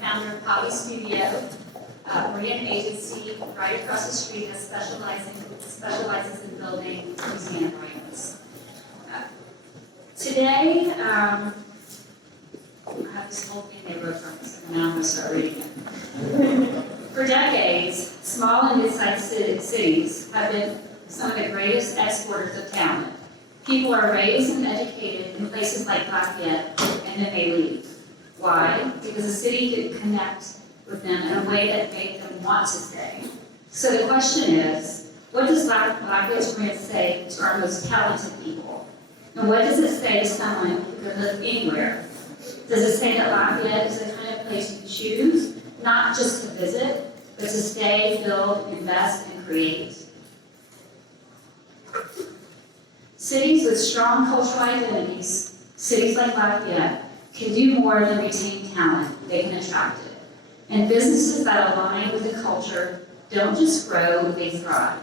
founder of Poppy Studio, a brand agency right across the street that specializes in building museum brands. Today, I have this whole thing they wrote for me, so now I'm going to start reading it. For decades, small and mid-sized cities have been some of the greatest exporters of talent. People are raised and educated in places like Lafayette, and then they leave. Why? Because the city didn't connect with them in a way that made them want to stay. So the question is, what does Lafayette's brand say to our most talented people? And what does it say to someone who can live anywhere? Does it say that Lafayette is the kind of place you choose, not just to visit, but to stay, build, invest, and create? Cities with strong cultural identities, cities like Lafayette, can do more than retain talent, they can attract it. And businesses that align with the culture don't just grow, they thrive.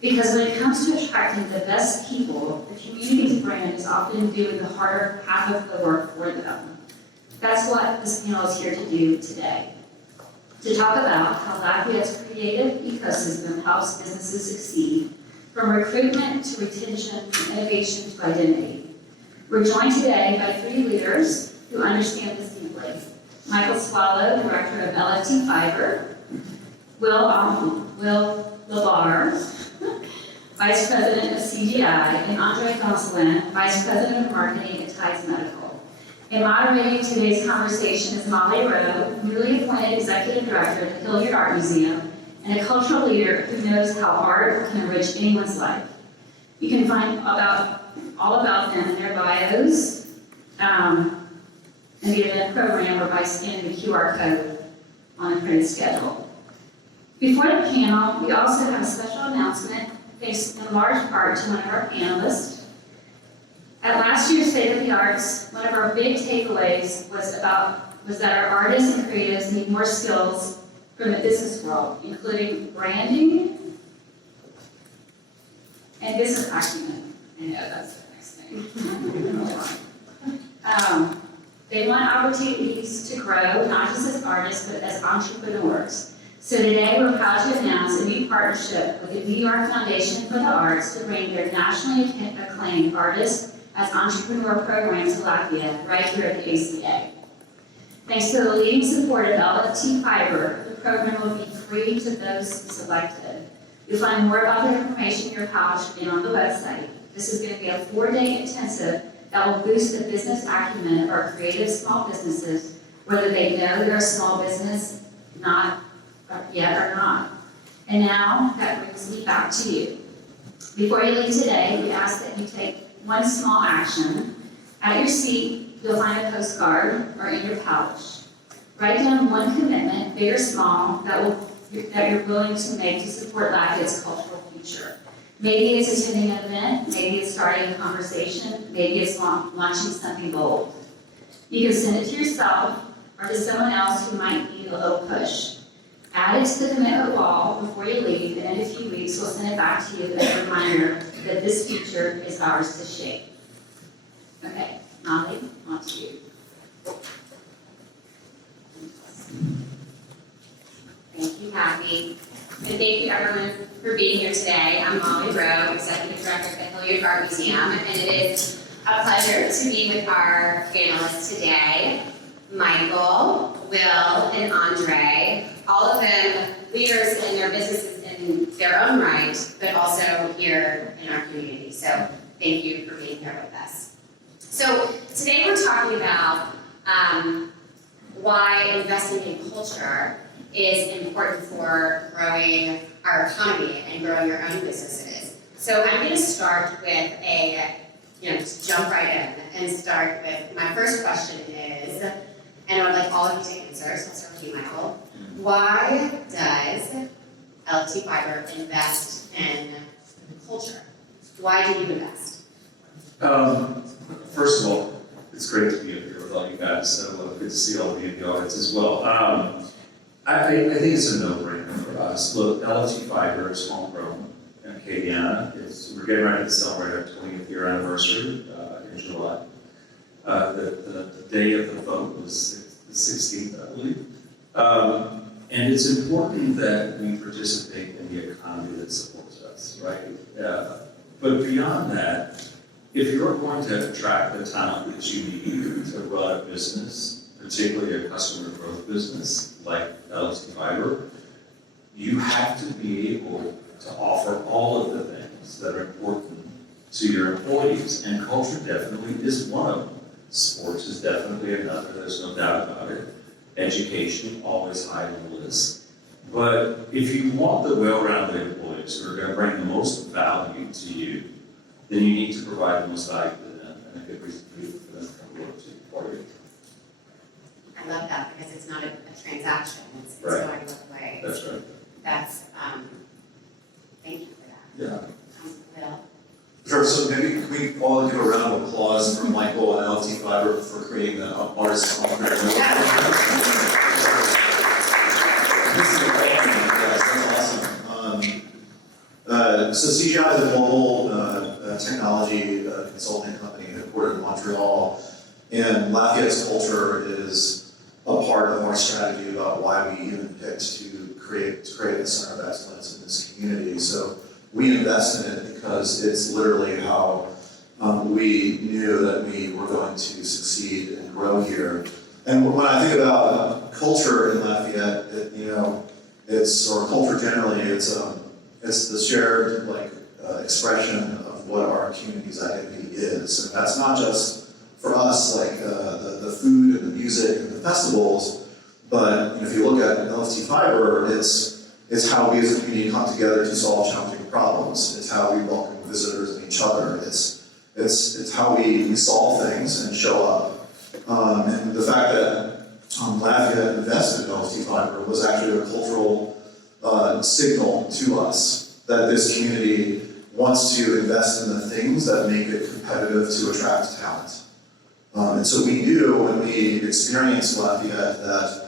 Because when it comes to attracting the best people, the community's brand is often doing the harder half of the work for them. That's what this panel is here to do today. To talk about how Lafayette's creative ecosystem helps businesses succeed, from recruitment to retention, from innovation to identity. We're joined today by three leaders who understand this deeply. Michael Soileau, Director of LFT Fiber, Will LaBar, Vice President of CGI, and Andrée, Gonsoulin, Vice President of Marketing at Tides Medical. And moderating today's conversation is Molly Rowe, newly appointed Executive Director at the Hilliard Art Museum, and a cultural leader who knows how art can enrich anyone's life. You can find all about them in their bios, in the event program, or by scanning the QR code on the printed schedule. Before the panel, we also have a special announcement thanks in large part to one of our panelists. At last year's State of the Arts, one of our big takeaways was that our artists and creatives need more skills from the business world, including branding and business acumen. I know that's the next thing. They want opportunities to grow, not just as artists, but as entrepreneurs. So today we're proud to announce a new partnership with the New York Foundation for the Arts to bring their nationally acclaimed artists as entrepreneur program to Lafayette, right here at the ACA. Thanks to the leading support of LFT Fiber, the program will be free to those selected. You'll find more about the information in your pouch and on the website. This is going to be a 4-day intensive that will boost the business acumen of our creative small businesses, whether they know they're a small business yet or not. And now, that brings me back to you. Before you leave today, we ask that you take one small action. At your seat, you'll find a postcard or in your pouch. Write down one commitment, big or small, that you're willing to make to support Lafayette's cultural future. Maybe it's attending an event, maybe it's starting a conversation, maybe it's launching something bold. You can send it to yourself or to someone else who might need a little push. Add it to the commitment wall before you leave, and in a few weeks we'll send it back to you as a reminder that this future is ours to shape. Okay, Molly, on to you. Thank you, Kathy. And thank you everyone for being here today. I'm Molly Rowe, Executive Director at the Hilliard Art Museum, and it is a pleasure to be with our panelists today. Michael, Will, and Andrée, all of them leaders in their businesses in their own right, but also here in our community. So thank you for being here with us. So today we're talking about why investing in culture is important for growing our economy and growing your own businesses. So I'm going to start with just jump right in and start with my first question is, and I would like all of you to answer, so I'll start with you, Michael. Why does LFT Fiber invest in culture? Why do you invest? First of all, it's great to be up here with all you guys, so good to see all of you in the audience as well. I think it's a no-brainer for us. Look, LFT Fiber is homegrown in Acadia. We're getting ready to celebrate our 20th year anniversary in July. The day of the vote was the 16th, I believe. And it's important that we participate in the economy that supports us, right? But beyond that, if you're going to attract the talent that you need to run a business, particularly a customer growth business like LFT Fiber, you have to be able to offer all of the things that are important to your employees, and culture definitely is one of them. Sports is definitely another, there's no doubt about it. Education, always high on the list. But if you want the well-rounded employees who are going to bring the most value to you, then you need to provide the most value to them and a good reason for them to come to work for you. I love that because it's not a transaction, it's Right. going both ways. That's right. That's, thank you for that. Yeah. Bill? Sure, so maybe can we all give a round of applause for Michael and LFT Fiber for creating the artist entrepreneur. This is amazing, guys, that's awesome. So CGI is a global technology consulting company headquartered in Montreal, and Lafayette's culture is a part of our strategy about why we even picked to create the Center of Excellence in this community. So we invest in it because it's literally how we knew that we were going to succeed and grow here. And when I think about culture in Lafayette, or culture generally, it's the shared expression of what our community's identity is. And that's not just for us, the food and the music and the festivals, but if you look at LFT Fiber, it's how we as a community come together to solve challenging problems. It's how we welcome visitors and each other. It's how we solve things and show up. And the fact that Lafayette invested in LFT Fiber was actually a cultural signal to us that this community wants to invest in the things that make it competitive to attract talent. And so we knew when we experienced Lafayette that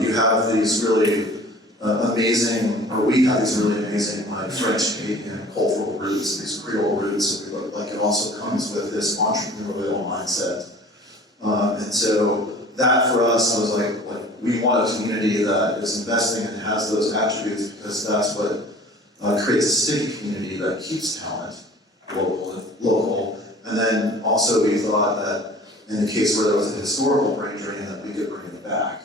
you have these really we have these really amazing French-Canadian cultural roots, these Creole roots, and it also comes with this entrepreneurial mindset. And so that for us was we want a community that is investing and has those attributes because that's what creates a sticky community that keeps talent local. And then also we thought that in the case where there was a historical brain drain that we could bring it back.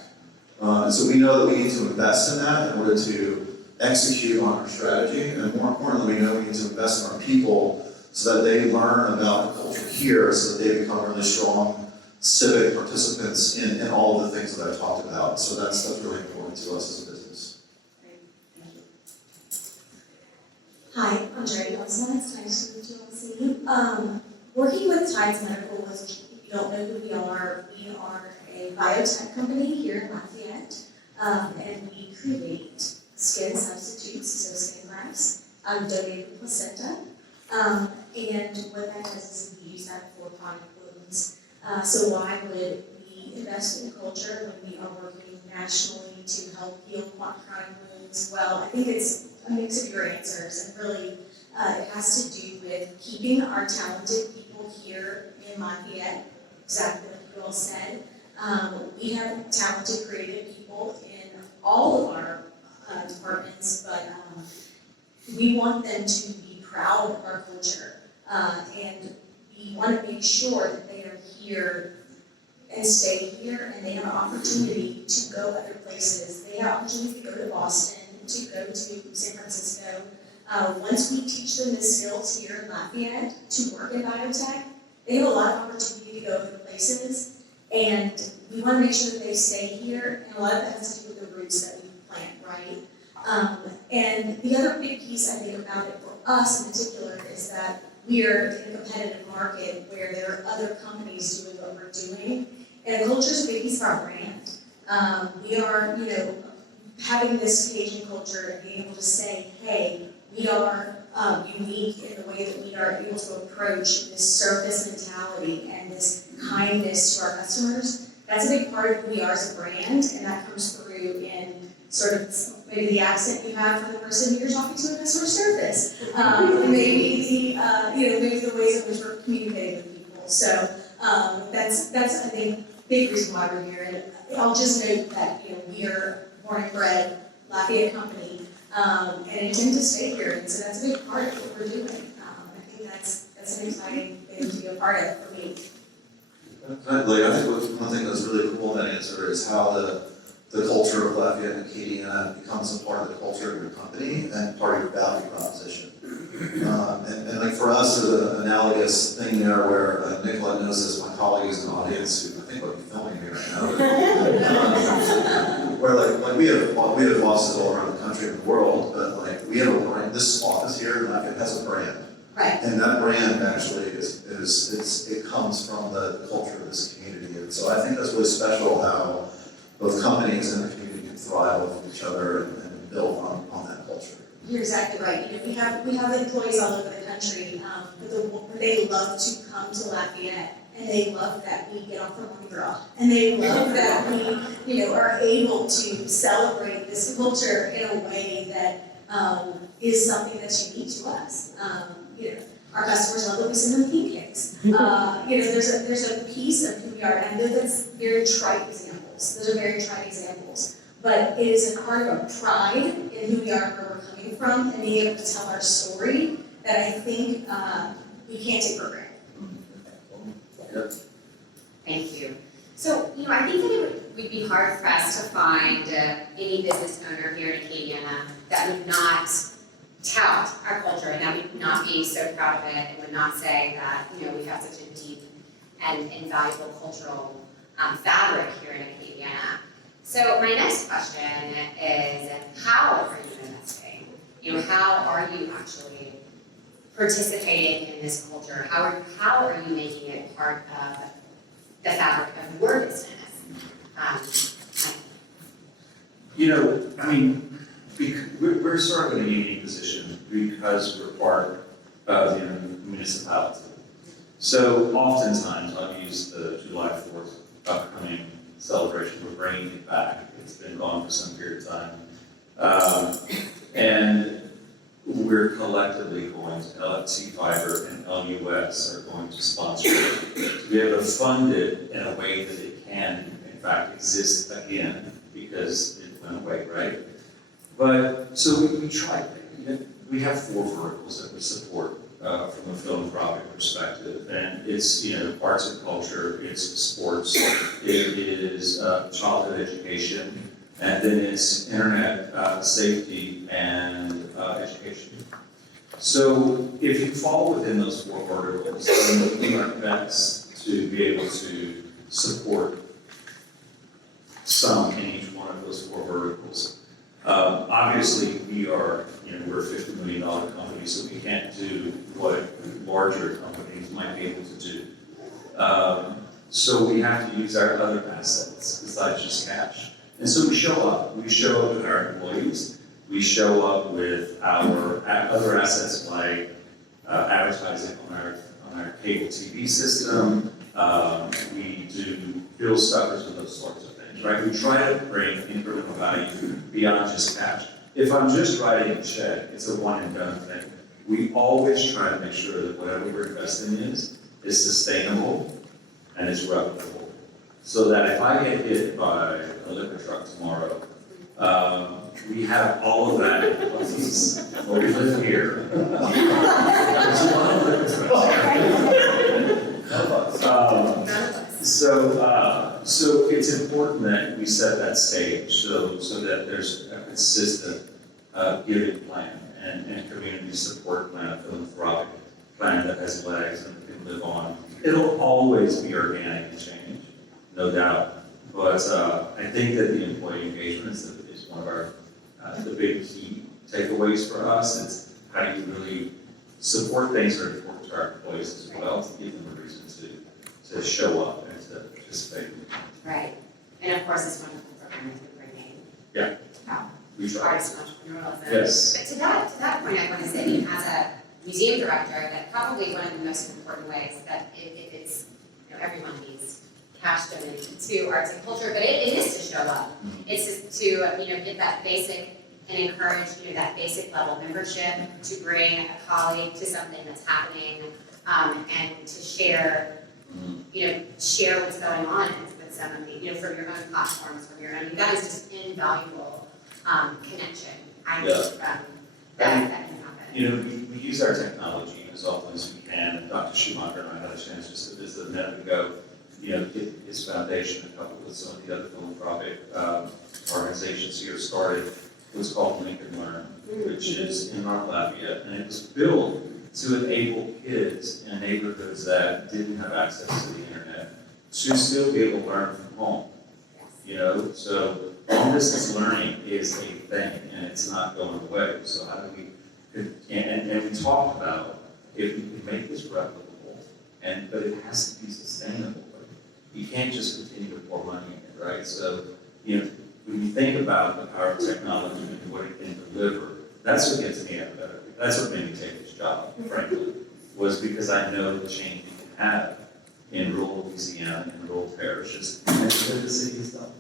So we know that we need to invest in that in order to execute on our strategy, and more importantly, we know we need to invest in our people so that they learn about the culture here, so that they become really strong civic participants in all of the things that I've talked about. So that's really important to us as a business. Hi, Andrée. It's nice to meet you all. Working with Tides Medical was, if you don't know who we are a biotech company here in Lafayette, and we create skin substitutes, so skin grafts, donated placenta, and what that does is we use that for chronic wounds. So why would we invest in culture when we are working nationally to help heal chronic wounds? Well, I think it's a mix of your answers, and really it has to do with keeping our talented people here in Lafayette, exactly like you all said. We have talented, creative people in all of our departments, but we want them to be proud of our culture, and we want to make sure that they are here and stay here, and they have an opportunity to go other places. They have opportunity to go to Boston, to go to San Francisco. Once we teach them the skills here in Lafayette to work in biotech, they have a lot of opportunity to go other places, and we want to make sure that they stay here, and a lot of that has to do with the roots that we plant, right? And the other big piece I think about it for us in particular is that we are in a competitive market where there are other companies doing what we're doing, and culture is a big piece of our brand. We are, having this Cajun culture and being able to say, hey, we are unique in the way that we are able to approach this service mentality and this kindness to our customers. That's a big part of who we are as a brand, and that comes through in sort of maybe the accent you have for the person you're talking to in customer service, maybe the ways in which we're communicating with people. So that's I think big reason why we're here. And I'll just note that, we are born and bred Lafayette company, and intend to stay here, and so that's a big part of what we're doing. I think that's an exciting thing to be a part of for me. Exactly. I think one thing that's really cool in that answer is how the culture of Lafayette and Acadia becomes a part of the culture of your company and part of your value proposition. And like for us, there's an analogous thing there where Nicola knows this, my colleague is in the audience who I think will be filming me right now. Where like we have offices all around the country and the world, but like we have a brand. This office here in Lafayette has a brand. Right. And that brand actually it comes from the culture of this community. And so I think that's really special how both companies and the community can thrive with each other and build on that culture. You're exactly right. We have employees all over the country, but they love to come to Lafayette, and they love that we get off the one girl, and they love that we, are able to celebrate this culture in a way that is something that's unique to us. Our customers love that we send them pink cakes. There's a piece of who we are, and I know that's very trite examples. Those are very trite examples. But it is a part of a pride in who we are and where we're coming from, and being able to tell our story that I think we can't take for granted. Thank you. So, I think that we'd be hard pressed to find any business owner here in Acadia that would not tout our culture and that would not be so proud of it and would not say that, we have such a deep and invaluable cultural fabric here in Acadia. So my next question is, how are you investing? How are you actually participating in this culture? How are you making it part of the fabric of your business? We're sort of in a unique position because we're part of the municipality. So oftentimes, I've used the July 4th upcoming celebration, we're bringing it back. It's been gone for some period of time. And we're collectively going to LFT Fiber and LUS are going to sponsor it to be able to fund it in a way that it can, in fact, exist again because it went away, right? But so we tried. We have 4 verticals that we support from a philanthropic perspective, and it's arts and culture, it's sports, it is childhood education, and then it's internet safety and education. So if you fall within those 4 verticals, then we'll do our best to be able to support some in each one of those 4 verticals. Obviously, we're a $50 million company, so we can't do what larger companies might be able to do. So we have to use our other assets besides just cash. And so we show up. We show up with our employees. We show up with our other assets like advertising on our cable TV system. We do bill stuffers and those sorts of things, right? We try to bring incremental value beyond just cash. If I'm just writing a check, it's a one and done thing. We always try to make sure that whatever we're investing in is sustainable and is replicable. So that if I get hit by a liquor truck tomorrow, we have all of that in place. Well, we live here. There's a lot of liquor trucks. So it's important that we set that stage so that there's a consistent giving plan and community support plan, a philanthropic plan that has legs and can live on. It'll always be organic and change, no doubt. But I think that the employee engagement is one of our the big key takeaways for us. It's how do you really support things that are important to our employees as well to give them a reason to show up and to participate. Right. And of course, this wonderful program that you're bringing. Yeah. We try. Artist entrepreneurialism. Yes. But to that point, I want to say, as a museum director, that probably one of the most important ways that if it's, everyone needs cash donated to arts and culture, but it is to show up. It's just to, get that basic and encourage, that basic level membership, to bring a colleague to something that's happening, and to share, share what's going on with some of the, from your own platforms, from your own, that is just invaluable connection, I think, from that can happen. We use our technology as often as we can, and Dr. Schumacher and I had a chance just to visit a minute ago, get his foundation, coupled with some of the other philanthropic organizations here, started what's called Link and Learn, which is in North Lafayette, and it was built to enable kids in neighborhoods that didn't have access to the internet to still be able to learn from home. So long distance learning is a thing, and it's not going away. So how do we, and we talked about if we can make this replicable, but it has to be sustainable. You can't just continue to pour money in it, right? So, when you think about the power of technology and what it can deliver, that's what gets me out of bed. That's what made me take this job, frankly, was because I know the change we can have in rural Louisiana and rural parishes. And that's what the city has done.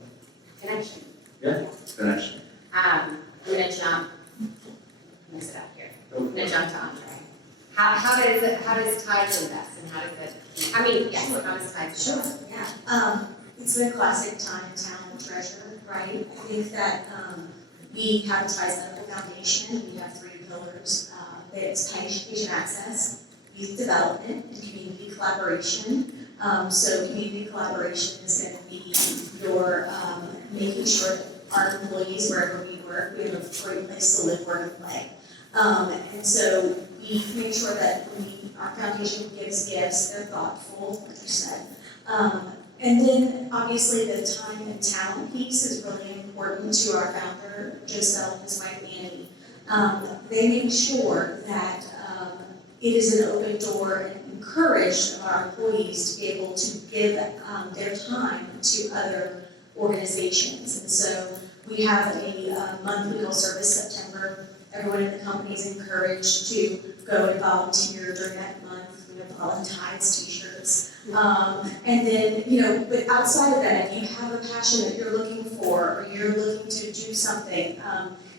Connection. Yeah, connection. I'm gonna jump, let me sit up here. I'm gonna jump to Andrée. How does Tides invest and how does it, how does Tides Sure, invest? yeah. It's the classic time, talent, treasure, right? I think that we have a Tides Medical Foundation. We have 3 pillars. It's patient access, youth development, and community collaboration. So community collaboration is going to be your making sure that our employees, wherever we work, we have a great place to live, work, and play. And so we make sure that our foundation gives gifts, they're thoughtful, like you said. And then obviously the time and talent piece is really important to our founder, Joselle, and his wife Annie. They make sure that it is an open door and encourage our employees to be able to give their time to other organizations. And so we have a month we call Service September. Everyone in the company is encouraged to go and volunteer during that month. We have Valentine's t-shirts. And then, but outside of that, if you have a passion that you're looking for, or you're looking to do something,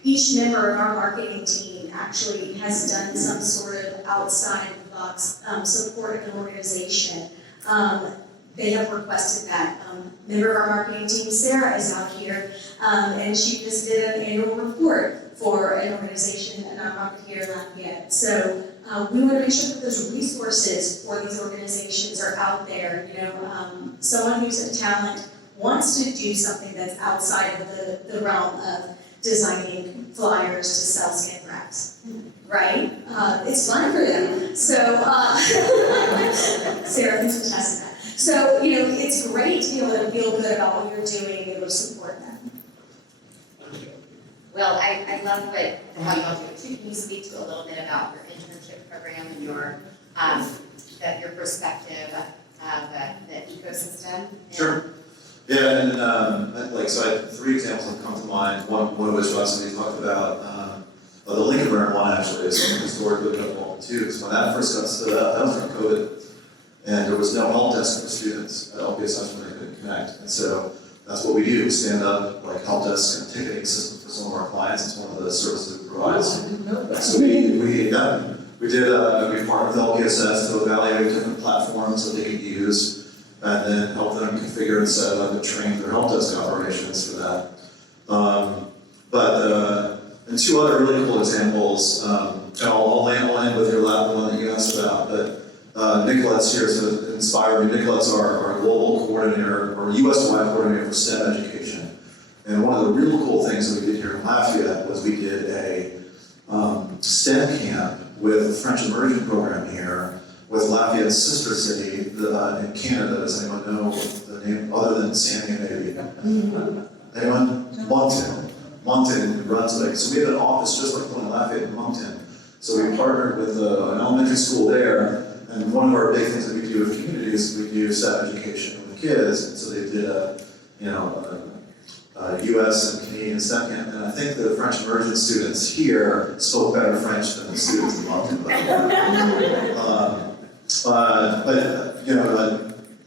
each member of our marketing team actually has done some sort of outside of the box support of an organization. They have requested that. Member of our marketing team, Sarah, is out here, and she just did an annual report for an organization, a nonprofit here in Lafayette. So we want to make sure that those resources for these organizations are out there. Someone who's a talent wants to do something that's outside of the realm of designing flyers to sell skin wraps, right? It's fun for them. So Sarah can attest to that. So it's great to be able to feel good about what you're doing and be able to support them. Well, I love how y'all do it too. Can you speak to a little bit about your internship program and your perspective of the ecosystem? Sure. Yeah, and so I had 3 examples that come to mind. One of which obviously we talked about. The Lincoln Burn one actually is something historically notable too. Because when that first got stood up, that was during COVID, and there was no help desk for students at LPSS when they couldn't connect. And so that's what we do: stand up like help desk and ticketing system for some of our clients. It's one of the services we provide. I didn't know that. So we partnered with LPSS to evaluate different platforms that they could use, and then help them configure and set up and train their help desk operations for that. And 2 other really cool examples, and I'll end with your lab one that you asked about, but Nicolette's here to inspire me. Nicolette's our global coordinator, or US-wide coordinator for STEM education. And one of the real cool things that we did here in Lafayette was we did a STEM camp with the French immersion program here, with Lafayette's sister city in Canada. Does anyone know the name other than Sammy maybe? Anyone? Moncton runs it. So we have an office just like the one in Lafayette in Moncton. So we partnered with an elementary school there, and one of our big things that we do with communities is we do STEM education with kids. And so they did a US and Canadian STEM camp, and I think the French immersion students here spoke better French than the students in Moncton.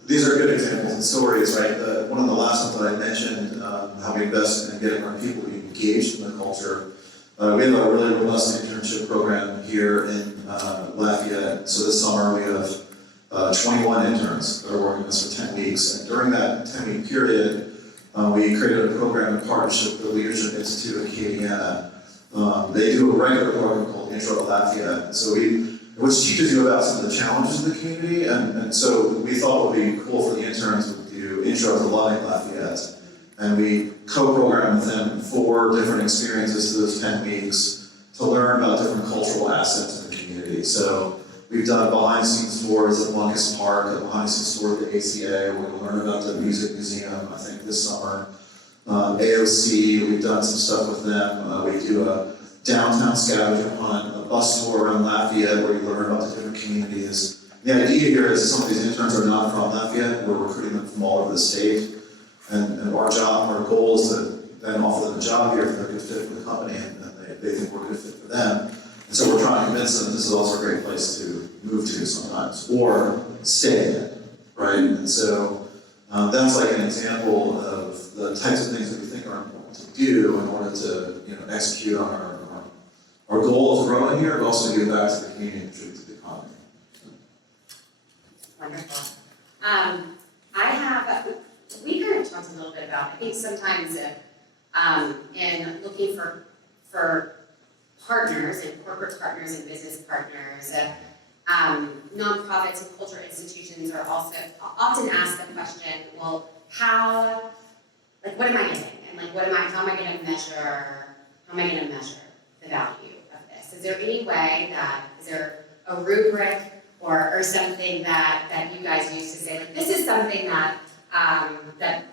These are good examples and stories, right? One of the last ones that I mentioned, how we invest in getting our people engaged in the culture. We have a really robust internship program here in Lafayette. So this summer we have 21 interns that are working with us for 10 weeks. And during that 10-week period, we created a program in partnership with the Leadership Institute of Acadia. They do a regular program called Intro to Lafayette. So which teaches you about some of the challenges in the community. And so we thought it would be cool for the interns to do Intro to Loving Lafayette. And we co-programmed with them 4 different experiences through those 10 weeks to learn about different cultural assets in the community. So we've done behind-the-scenes tours at Lucas Park, a behind-the-scenes tour at the ACA. We're going to learn about the Music Museum, I think, this summer. AOC, we've done some stuff with them. We do a downtown scavenger hunt, a bus tour around Lafayette where you learn about the different communities. The idea here is some of these interns are not from Lafayette. We're recruiting them from all over the state. And our goal is to then offer them a job here if they're a good fit for the company and they think we're a good fit for them. And so we're trying to convince them this is also a great place to move to sometimes, or stay in, right? And so that's like an example of the types of things that we think are important to do in order to execute on our goal of growing here, but also give back to the community and contribute to the economy. Wonderful. We kind of talked a little bit about, I think sometimes in looking for partners and corporate partners and business partners, nonprofits and cultural institutions are also often asked the question, well, what am I getting? And how am I going to measure the value of this? Is there any way is there a rubric or something that you guys use to say, this is something that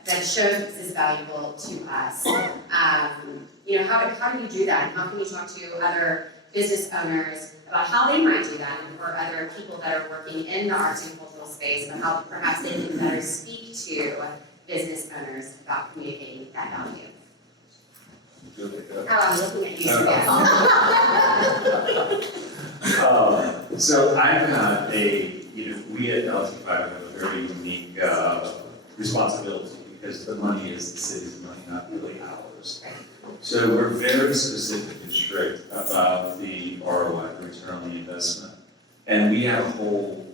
shows this is valuable to us? How do you do that? And how can you talk to other business owners about how they might do that, or other people that are working in the arts and cultural space, about how perhaps they can better speak to business owners about communicating that value? I'm looking at you. So I've got we at LFT Fiber have a very unique responsibility because the money is the city's money, not really ours. So we're very specific and strict about the ROI, return on the investment. And we have a whole,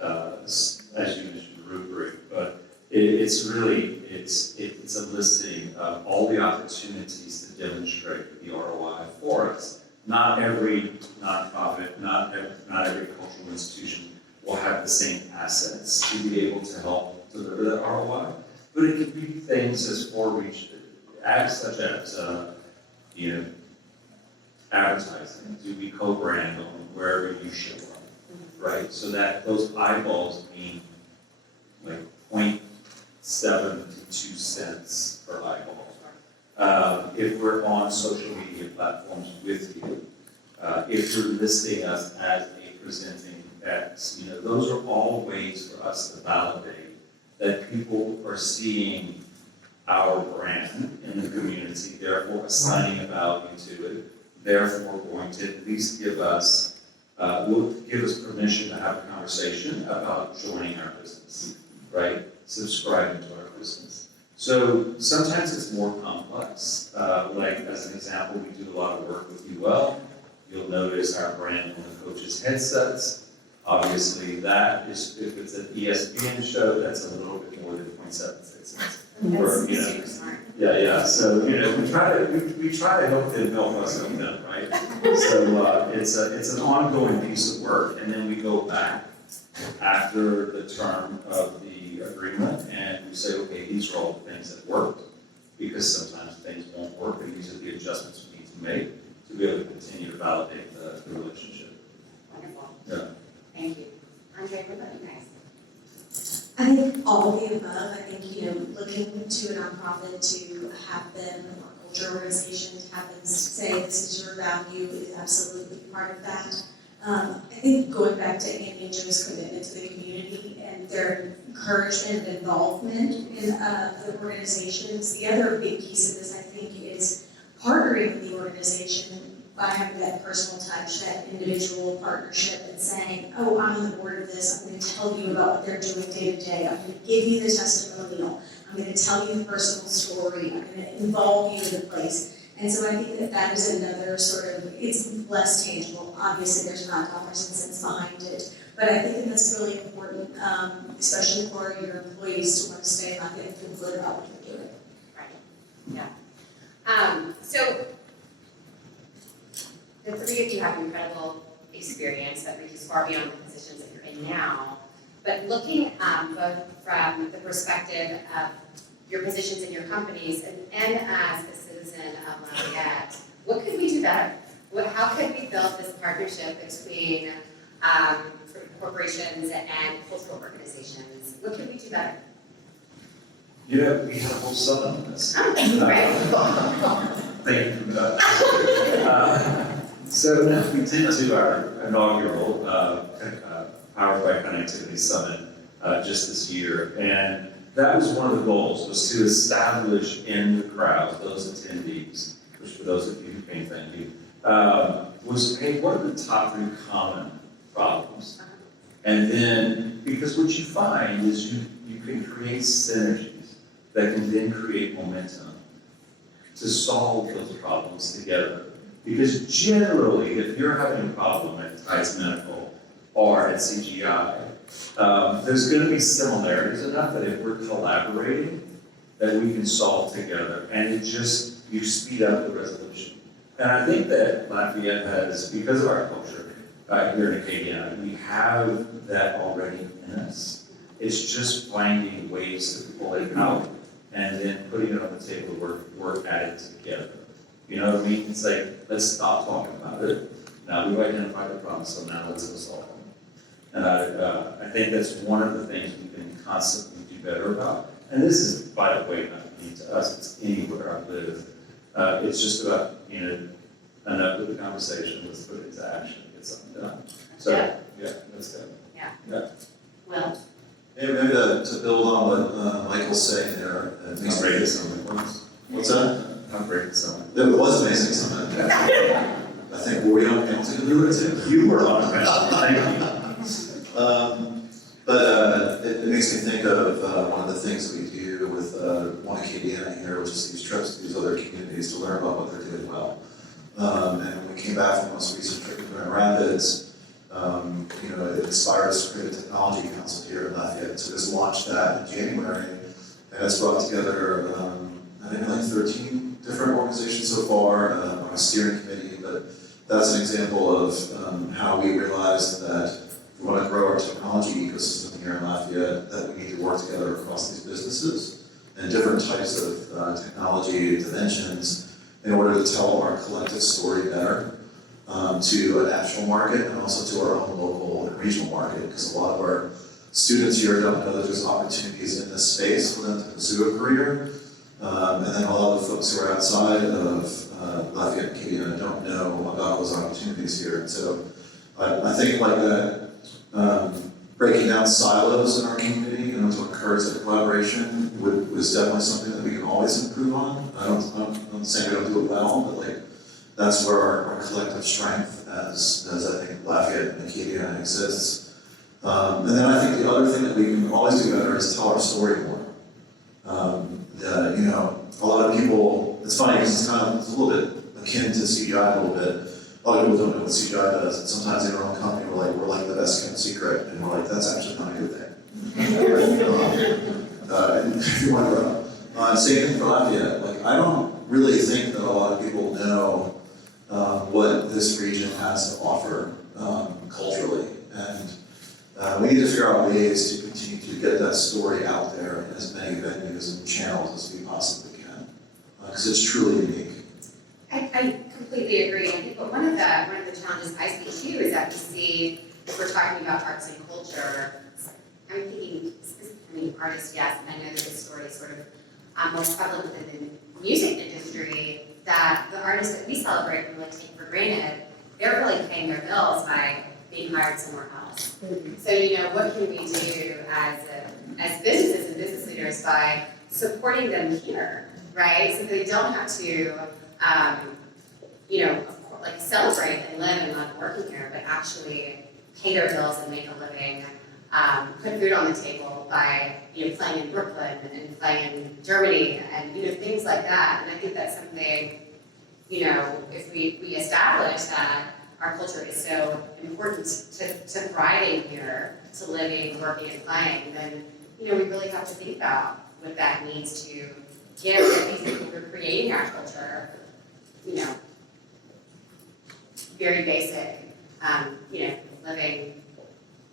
as you mentioned, rubric, but it's a listing of all the opportunities to demonstrate the ROI for us. Not every nonprofit, not every cultural institution will have the same assets to be able to help deliver that ROI. But it could be things as far-reach, such as advertising. Do we co-brand on wherever you show up, right? So that those eyeballs mean like 0.7 to 2 cents per eyeball. If we're on social media platforms with you, if you're listing us as a presenting X, those are all ways for us to validate that people are seeing our brand in the community, therefore assigning a value to it, therefore going to at least give us permission to have a conversation about joining our business, right? Subscribing to our business. So sometimes it's more complex. Like as an example, we do a lot of work with UL. You'll notice our brand on the coaches' headsets. Obviously, that is, if it's an ESPN show, that's a little bit more than 0.76 cents. Super smart. Yeah. So we try to help them help us help them, right? So it's an ongoing piece of work, and then we go back after the term of the agreement, and we say, okay, these are all the things that worked, because sometimes things won't work, and these are the adjustments we need to make to be able to continue to validate the relationship. Wonderful. Yeah. Thank you. Andrée, what about you guys? I think all of the above. I think, looking to a nonprofit to have them, or culture organization, to have them say this is your value is absolutely part of that. I think going back to Andy and Joe's commitment to the community and their encouragement and involvement in the organizations, the other big piece of this, I think, is partnering with the organization by having that personal touch, that individual partnership, and saying, oh, I'm on the board of this, I'm going to tell you about what they're doing day to day, I'm going to give you the testimonial, I'm going to tell you the personal story, I'm going to involve you in the place. And so I think that that is another sort of, it's less tangible. Obviously, there's not dollars and cents behind it, but I think that that's really important, especially for your employees to want to stay on it and feel good about what they're doing. So the three of you have incredible experience that reaches far beyond the positions that you're in now. But looking both from the perspective of your positions in your companies and as a citizen of Lafayette, what could we do better? How could we build this partnership between sort of corporations and cultural organizations? What could we do better? We had a whole summit on this. Thank you for that. So we did do our inaugural Powered by Connectivity Summit just this year, and that was one of the goals, was to establish in the crowd, those attendees, which for those of you who came, thank you, was, hey, what are the top 3 common problems? And then, because what you find is you can create synergies that can then create momentum to solve those problems together. Because generally, if you're having a problem at Tides Medical or at CGI, there's going to be similarities enough that if we're collaborating, that we can solve together, and you speed up the resolution. And I think that Lafayette has, because of our culture here in Acadia, we have that already in us. It's just finding ways to pull it out and then putting it on the table to work at it together. You know what I mean? It's like, let's stop talking about it. Now we've identified the problem, so now let's go solve them. And I think that's one of the things we can constantly do better about. And this is, by the way, not unique to us, it's anywhere I live. It's just about, enough of the conversation, let's put it into action, get something done. So, yeah, that's good. Yeah. Well, Maybe to build on what Michael's saying there, it makes How great is something? What's that? How great is something? It was amazing, something. I think, were we on panel to do it too? You were on a panel, thank you. But it makes me think of one of the things that we do with One Acadia here, which is these trips to these other communities to learn about what they're doing well. And when we came back from the most recent trip to Grand Rapids, it inspired us to create a technology council here in Lafayette. So just launched that in January, and it's brought together, I think like 13 different organizations so far on a steering committee, but that's an example of how we realized that if we want to grow our technology ecosystem here in Lafayette, that we need to work together across these businesses and different types of technology dimensions in order to tell our collective story better to a national market and also to our own local and regional market, because a lot of our students here don't know that there's opportunities in this space for them to pursue a career. And then a lot of the folks who are outside of Lafayette and Acadia don't know about those opportunities here. And so I think like that, breaking down silos in our community, to encourage that collaboration was definitely something that we can always improve on. I'm saying we don't do it well, but that's where our collective strength as I think Lafayette and Acadia exists. And then I think the other thing that we can always do better is tell our story more. A lot of people, it's funny because it's a little bit akin to CGI a little bit. A lot of people don't know what CGI does, and sometimes in our own company we're like the best kept secret, and we're like, that's actually not a good thing. If you want to grow. Same thing for Lafayette. I don't really think that a lot of people know what this region has to offer culturally, and we need to figure out ways to continue to get that story out there in as many venues and channels as we possibly can, because it's truly unique. I completely agree. I think one of the challenges I see too is that we see, if we're talking about arts and culture, I'm thinking, artists, yes, and I know that this story is sort of more prevalent within the music industry, that the artists that we celebrate and take for granted, they're really paying their bills by being hired somewhere else. So, what can we do as businesses and business leaders by supporting them here, right? So they don't have to, celebrate and live and love working here, but actually pay their bills and make a living, put food on the table by, playing in Brooklyn and playing in Germany and, things like that. And I think that's something if we establish that our culture is so important to thriving here, to living, working, and playing, then, we really have to think about what that means to give these people who are creating our culture, very basic, living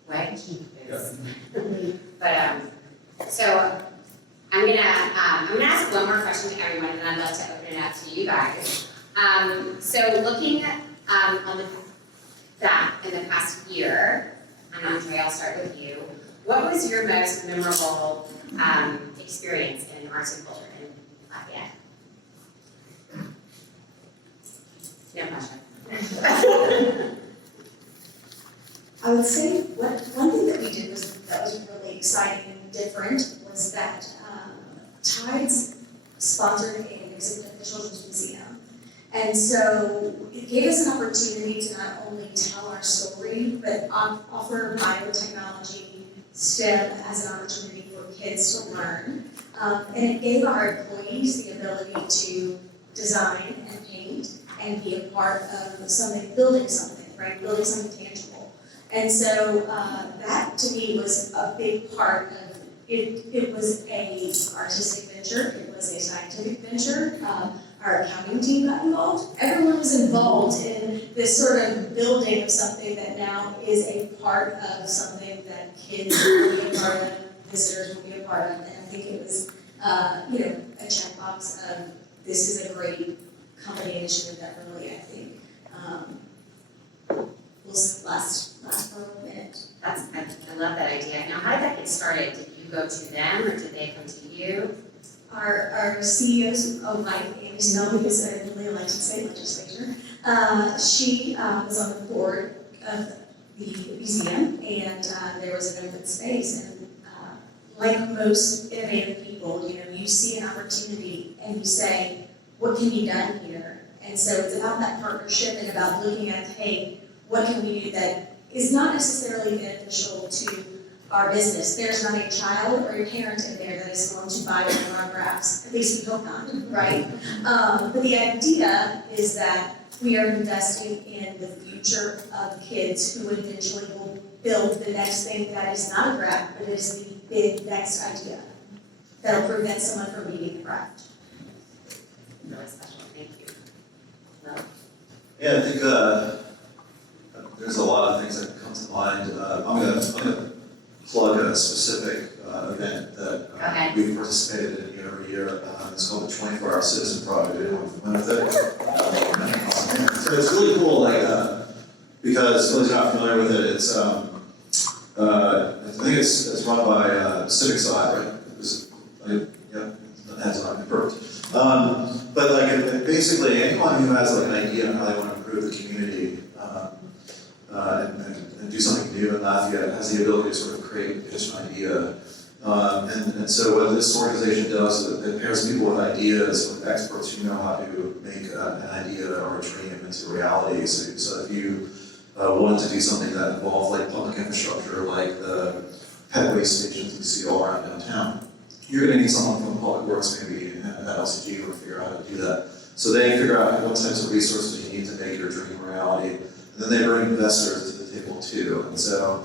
way. But, so I'm gonna ask one more question to everyone, and then I'd love to open it up to you guys. So looking on that in the past year, and Andrée, I'll start with you. What was your most memorable experience in arts and culture in Lafayette? No pressure. I would say one thing that we did that was really exciting and different was that Tides sponsored an exhibit at the Children's Museum. And so it gave us an opportunity to not only tell our story, but offer biotechnology, STEM as an opportunity for kids to learn. And it gave our employees the ability to design and paint and be a part of something, building something, right? Building something tangible. And so that to me was a big part of it. It was a artistic venture, it was a scientific venture. Our accounting team got involved. Everyone was involved in this sort of building of something that now is a part of something that kids will be a part of, visitors will be a part of. And I think it was, a checkbox of this is a great company initiative that really, I think, will last for a minute. I love that idea. Now, how did that get started? Did you go to them, or did they come to you? Our CEO's wife, Amy Snow, who is a newly elected state legislator, she was on the board of the museum, and there was an open space. And like most innovative people, you see an opportunity and you say, what can be done here? And so it's about that partnership and about looking at, hey, what can we do that is not necessarily beneficial to our business. There's not a child or a parent in there that is going to buy one of our crafts. At least we hope not, right? But the idea is that we are investing in the future of kids who eventually will build the next thing that is not a craft, but is the big next idea that'll prevent someone from being a craft. Really special. Thank you. Well, Yeah, I think there's a lot of things that come to mind. I'm gonna plug a specific event that we've participated in every year. It's called the 24-Hour Citizen Project. Anyone familiar with it? So it's really cool, because those who are not familiar with it, it's I think it's run by Civic Side, right? That's not perfect. But basically, anyone who has an idea on how they want to improve the community and do something new in Lafayette has the ability to sort of create just an idea. And so what this organization does is it pairs people with ideas, with experts who know how to make an idea or a dream into reality. So if you wanted to do something that involved public infrastructure, like the pet waste stations you see all around downtown, you're going to need someone from Public Works maybe at LCG to figure out how to do that. So they figure out what types of resources you need to make your dream a reality. And then they bring investors to the table too. And so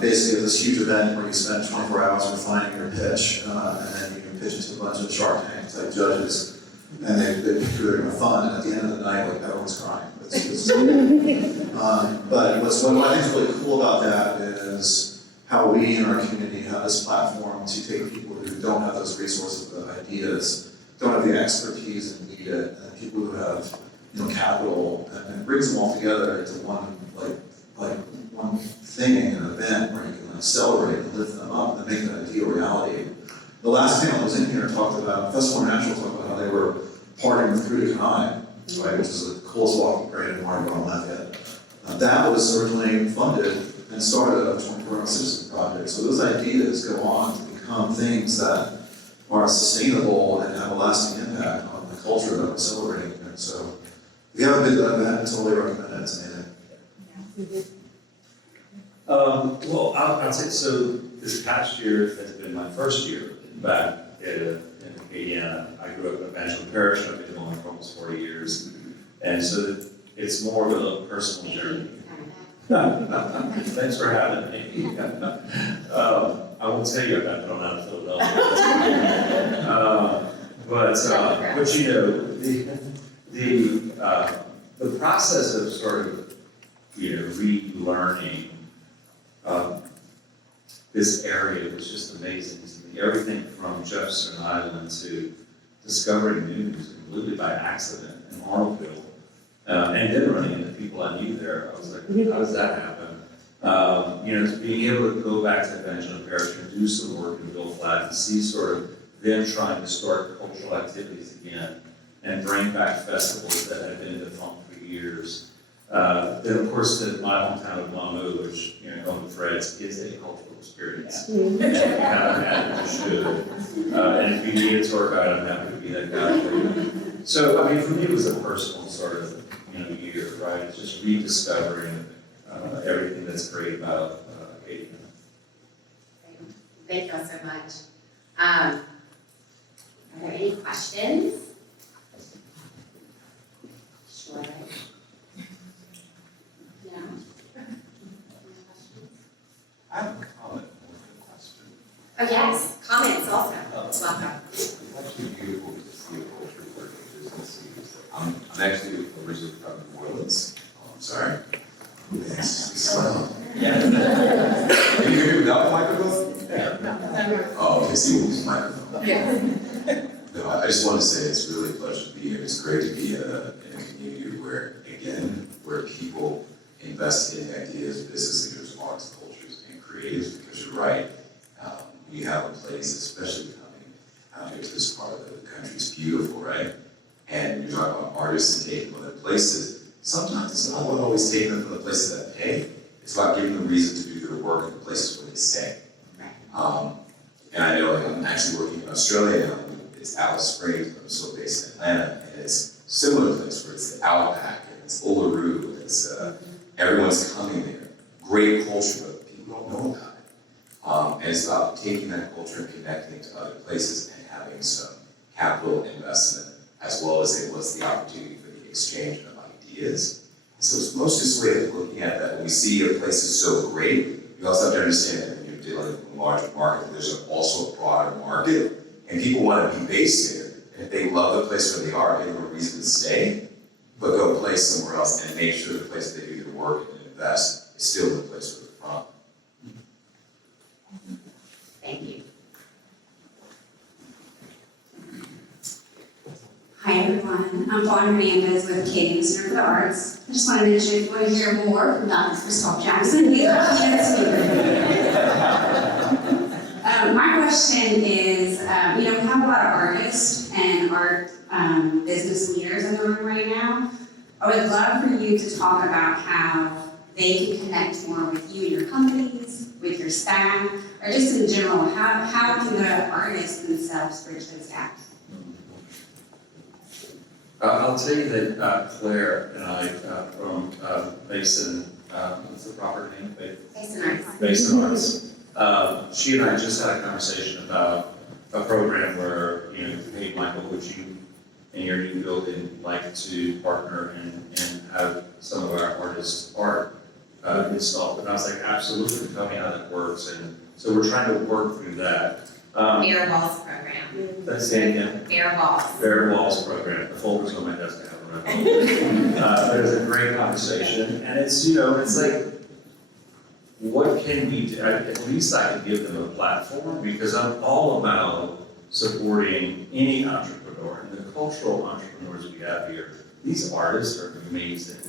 basically it's this huge event where you spend 24 hours refining your pitch, and then you can pitch it to a bunch of Shark Tank type judges, and they pick who they're going to fund, and at the end of the night, everyone's crying. But what I think is really cool about that is how we in our community have this platform to take people who don't have those resources, the ideas, don't have the expertise and need it, and people who have capital, and it brings them all together into one one thing, an event where you can celebrate and lift them up and make that idea a reality. The last panel that was in here talked about, Festival of Natural talked about how they were partnering with Crew de Canaille, right, which is the coolest walking parade in Marlborough, Lafayette. That was originally funded and started a 24-Hour Citizen Project. So those ideas go on to become things that are sustainable and have a lasting impact on the culture that we're celebrating here. So if you haven't been to that event, I totally recommend it. It's amazing. Well, I'll say, so this past year has been my first year back in Acadia. I grew up in Evangeline Parish. I've been going for almost 40 years. And so it's more of a personal journey. Thanks for having me. I won't tell you about thrown out of Philadelphia. But you know, the process of sort of, you know, relearning this area was just amazing to me. Everything from Jefferson Island to discovering news completely by accident in Arnoldville, and then running into people I knew there. I was like, how does that happen? You know, being able to go back to Evangeline Parish and do some work in Bill Flat and see sort of them trying to start cultural activities again and bring back festivals that had been defunct for years. Then of course, my hometown of Lamu, which, you know, home to Fred's, is a cultural experience. And kind of had it should. And if you need a tour guide, I'm happy to be that guy for you. So, I mean, for me, it was a personal sort of, you know, year, right? It's just rediscovering everything that's great about Acadia. Thank you all so much. Are there any questions? Sure. No? I have a comment more than a question. Oh, yes, comments also. Welcome. It's actually beautiful to see a culture where business is. I'm actually originally from New Orleans. Oh, I'm sorry. Slow. Yeah. Can you hear me without the microphone? Yeah. Oh, okay, so you will use the microphone. Yeah. No, I just want to say it's really a pleasure to be here. It's great to be in a community where, again, where people invest in ideas, business leaders, arts, cultures, and creatives, because you're right. We have a place, especially coming out here to this part of the country, it's beautiful, right? And you're talking about artists and taking them to other places. Sometimes it's not about always taking them from the places that pay. It's about giving them reason to do their work in the places where they stay. And I know, like, I'm actually working in Australia now. It's Alice Springs, but I'm still based in Atlanta, and it's a similar place where it's the Outback, and it's Uluru, and it's, everyone's coming there. Great culture, but people don't know about it. And it's about taking that culture and connecting to other places and having some capital investment, as well as what's the opportunity for the exchange of ideas. So it's most just a way of looking at that. When we see a place is so great, you also have to understand that when you're dealing with a larger market, there's also a broader market, and people want to be based there. And if they love the place where they are, they have a reason to stay, but go play somewhere else and make sure the place they do their work and invest is still the place where they're from. Thank you. Hi everyone, I'm Dawn Hernandez with Acadia Center for the Arts. I just want to mention, if you want to hear more from Dr. Christoph Jackson, he's our Lafayette Consolidated. My question is, you know, we have a lot of artists and art business leaders in the room right now. I would love for you to talk about how they can connect more with you and your companies, with your staff, or just in general, how can the artists themselves bridge those gaps? I'll tell you that Claire and I, from Basin, what's the proper name? Basin Arts. She and I just had a conversation about a program where, you know, hey, Michael, would you, in your new building, like to partner and have some of our artists' art installed? And I was like, absolutely, tell me how that works. And so we're trying to work through that. Bare Walls program. That's it again. Bare Walls. Bare Walls program. The folder's on my desk. I have it. But it's a great conversation, and it's, you know, it's like, what can we do? At least I can give them a platform, because I'm all about supporting any entrepreneur, and the cultural entrepreneurs we have here. These artists are amazing,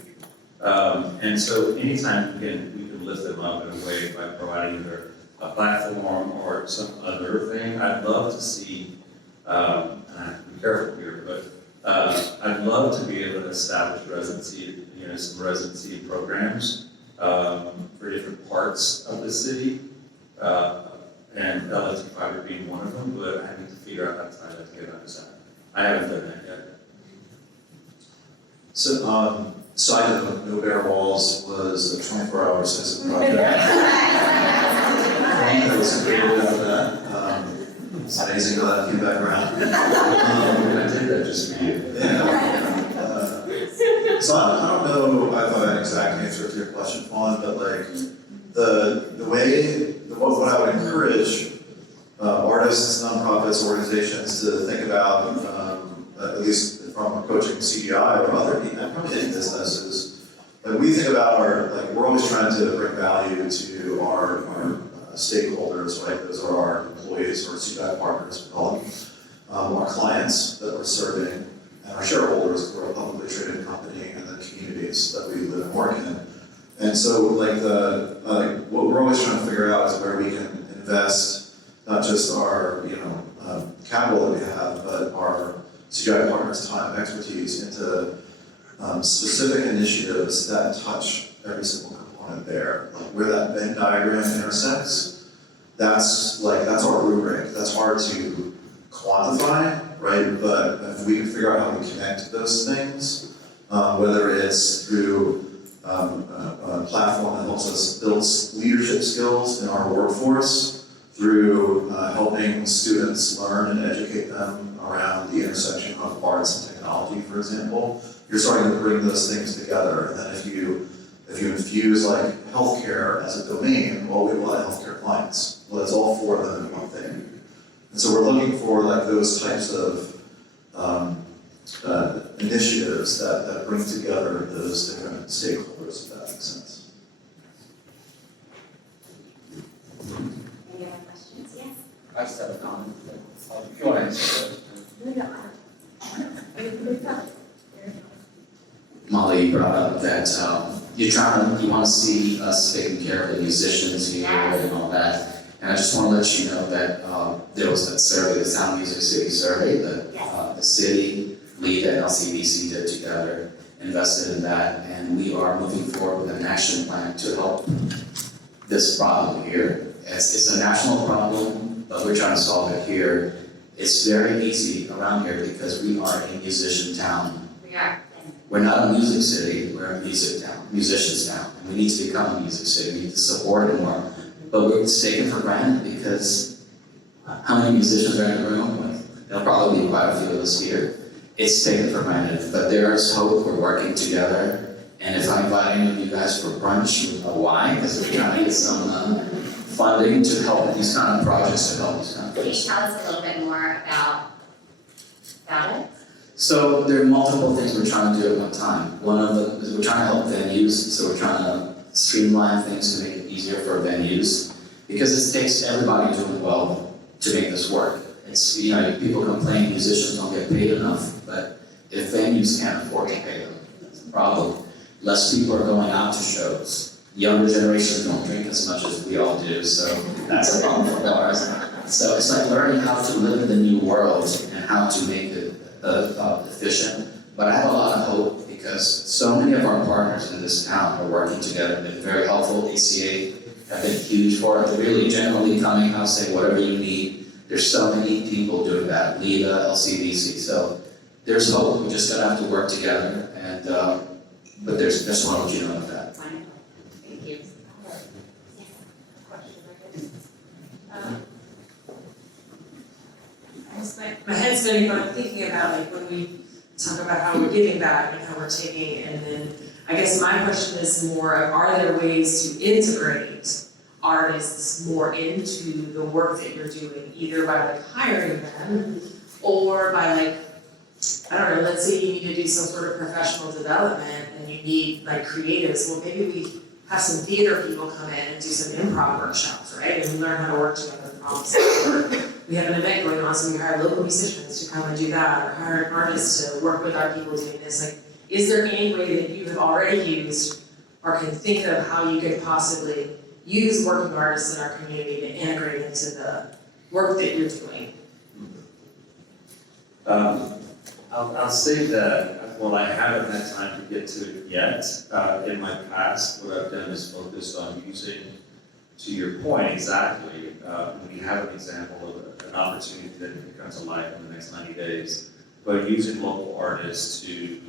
and so anytime we can lift them up in a way by providing either a platform or some other thing. I'd love to see, and I have to be careful here, but I'd love to be able to establish residency, you know, some residency programs for different parts of the city, and LFT Fiber being one of them, but I need to figure out how to tie that together. I haven't done that yet. So, side of No Bare Walls was a 24-hour citizen project. I was created out of that. It's amazing how that came back around. I did that just for you. Yeah. So I don't know if I have an exact answer to your question, Fawn, but like what I would encourage artists, nonprofits, organizations to think about, at least from approaching CDI or other any businesses, like we think about we're always trying to bring value to our stakeholders, right? Those are our employees or CDI partners, we call them, our clients that we're serving, and our shareholders, we're a publicly traded company, and the communities that we live and work in. And so what we're always trying to figure out is where we can invest not just our capital that we have, but our CGI partners' time and expertise into specific initiatives that touch every single component there. Like where that Venn diagram intersects, that's our rubric. That's hard to quantify, right? But if we can figure out how we connect those things, whether it's through a platform that helps us build leadership skills in our workforce, through helping students learn and educate them around the intersection of arts and technology, for example, you're starting to bring those things together. And then if you infuse like healthcare as a domain, well, we have a lot of healthcare clients. Well, it's all four of them in one thing. And so we're looking for like those types of initiatives that bring together those different stakeholders, if that makes sense. Any other questions? Yes? I just have a comment. If you want to answer that. Molly, you brought up that you want to see us taking care of the musicians here and all that. And I just want to let you know that there was that survey, the Sound Music City survey, that the city, LEAD, and LCBC did together, invested in that, and we are moving forward with an action plan to help this problem here. It's a national problem, but we're trying to solve it here. It's very easy around here because we are a musician town. We are. We're not a music city, we're a music town, musicians town, and we need to become a music city. We need to support it more. But it's taken for granted because how many musicians are in the room? There'll probably be quite a few of us here. It's taken for granted, but there's hope. We're working together. And if I invite any of you guys for brunch, you know why? Because we're trying to get some funding to help these kind of projects, to help these kind of Can you things. tell us a little bit more about it? So there are multiple things we're trying to do at one time. One of them is we're trying to help venues, so we're trying to streamline things to make it easier for venues, because it takes everybody doing well to make this work. It's, people complain musicians don't get paid enough, but if venues can't afford to pay them, that's a problem. Less people are going out to shows. Younger generations don't drink as much as we all do, so that's a problem for bars. So it's like learning how to live in the new world and how to make it efficient. But I have a lot of hope because so many of our partners in this town are working together. They've been very helpful. ACA have been huge for it. They're really generally coming out saying whatever you need. There's so many people doing that. LIDA, LCDC. So there's hope. We just gotta have to work together. And but there's just want to let you know about that. Wonderful. Thank you. My head's spinning, but I'm thinking about like when we talk about how we're giving back and how we're taking, and then I guess my question is more of, are there ways to integrate artists more into the work that you're doing, either by like hiring them or by like, I don't know, let's say you need to do some sort of professional development and you need like creatives, well maybe we have some theater people come in and do some improv workshops, right? And we learn how to work together and problem solve. We have an event going on, so we hire local musicians to come and do that, or hire an artist to work with our people doing this. Like, is there any way that you have already used or can think of how you could possibly use working artists in our community to integrate into the work that you're doing? I'll say that, well, I haven't had time to get to it yet. In my past, what I've done is focused on using, to your point exactly, we have an example of an opportunity that comes alive in the next 90 days, but using local artists to,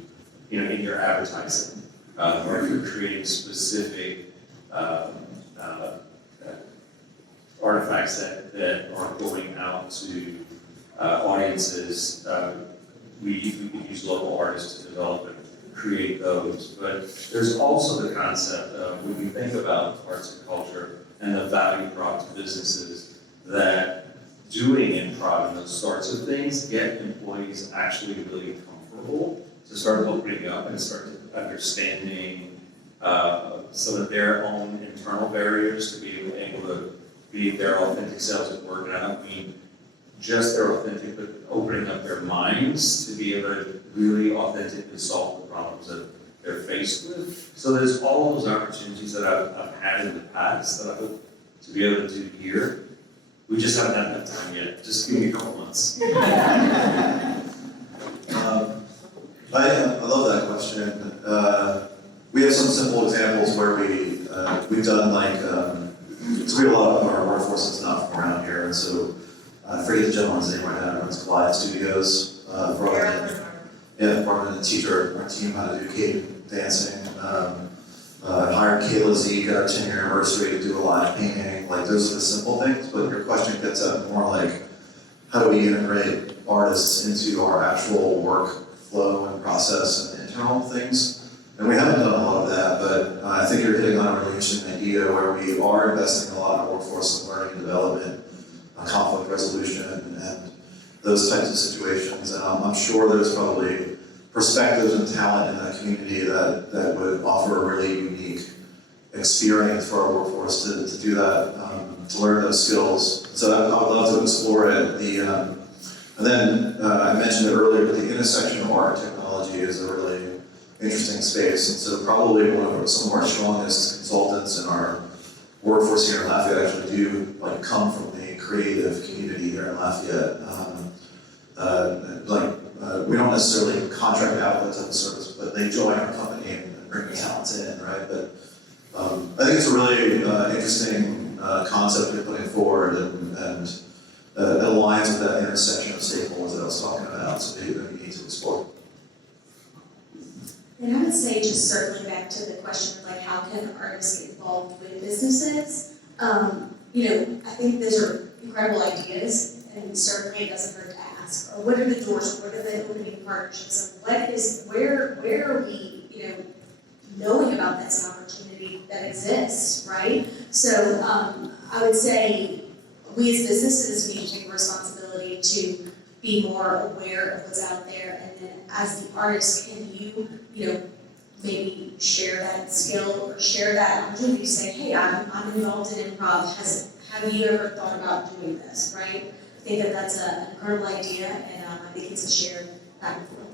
in your advertising, or if you're creating specific artifacts that are going out to audiences, we could use local artists to develop and create those. But there's also the concept of when you think about arts and culture and the value brought to businesses, that doing improv and those sorts of things get employees actually really comfortable to start opening up and start understanding some of their own internal barriers to be able to be their authentic selves at work. And I don't mean just their authentic, but opening up their minds to be able to really authentically solve the problems that they're faced with. So there's all those opportunities that I've had in the past that I hope to be able to do here. We just haven't had enough time yet. Just give me a couple months. I love that question. We have some simple examples where we've done like, so we have a lot of our workforce that's not from around here, and so I forget the gentleman's name right now, it runs Collide Studios, Department and teacher our team how to do cave dancing. Hired Kayla Zeke at our 10-year anniversary to do a live painting. Like those are the simple things, but your question gets at more like, how do we integrate artists into our actual workflow and process and internal things? And we haven't done a lot of that, but I think you're hitting on a really interesting idea where we are investing a lot in workforce and learning and development, conflict resolution, and those types of situations. And I'm sure there's probably perspectives and talent in that community that would offer a really unique experience for our workforce to do that, to learn those skills. So I would love to explore it. And then I mentioned it earlier, but the intersection of art and technology is a really interesting space. And so probably some of our strongest consultants in our workforce here in Lafayette actually do come from the creative community here in Lafayette. We don't necessarily contract out that type of service, but they join our company and bring the talents in, right? But I think it's a really interesting concept you're putting forward, and it aligns with that intersection of stakeholders that I was talking about, so maybe we need to explore. And I would say, just circling back to the question of how can artists get involved with businesses, I think those are incredible ideas, and certainly it doesn't hurt to ask, or what are the doors, what are the opening partnerships, and where are we, knowing about that's an opportunity that exists, right? So I would say we as businesses need to take responsibility to be more aware of what's out there, and then as the artist, can you maybe share that skill or share that opportunity to say, hey, I'm involved in improv, have you ever thought about doing this, right? I think that's an incredible idea, and I think it's a shared back and forth.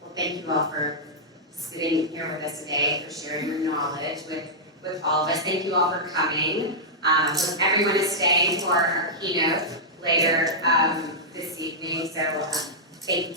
Well, thank you all for sitting here with us today, for sharing your knowledge with all of us. Thank you all for coming. Everyone is staying for our keynote later this evening, so thank you.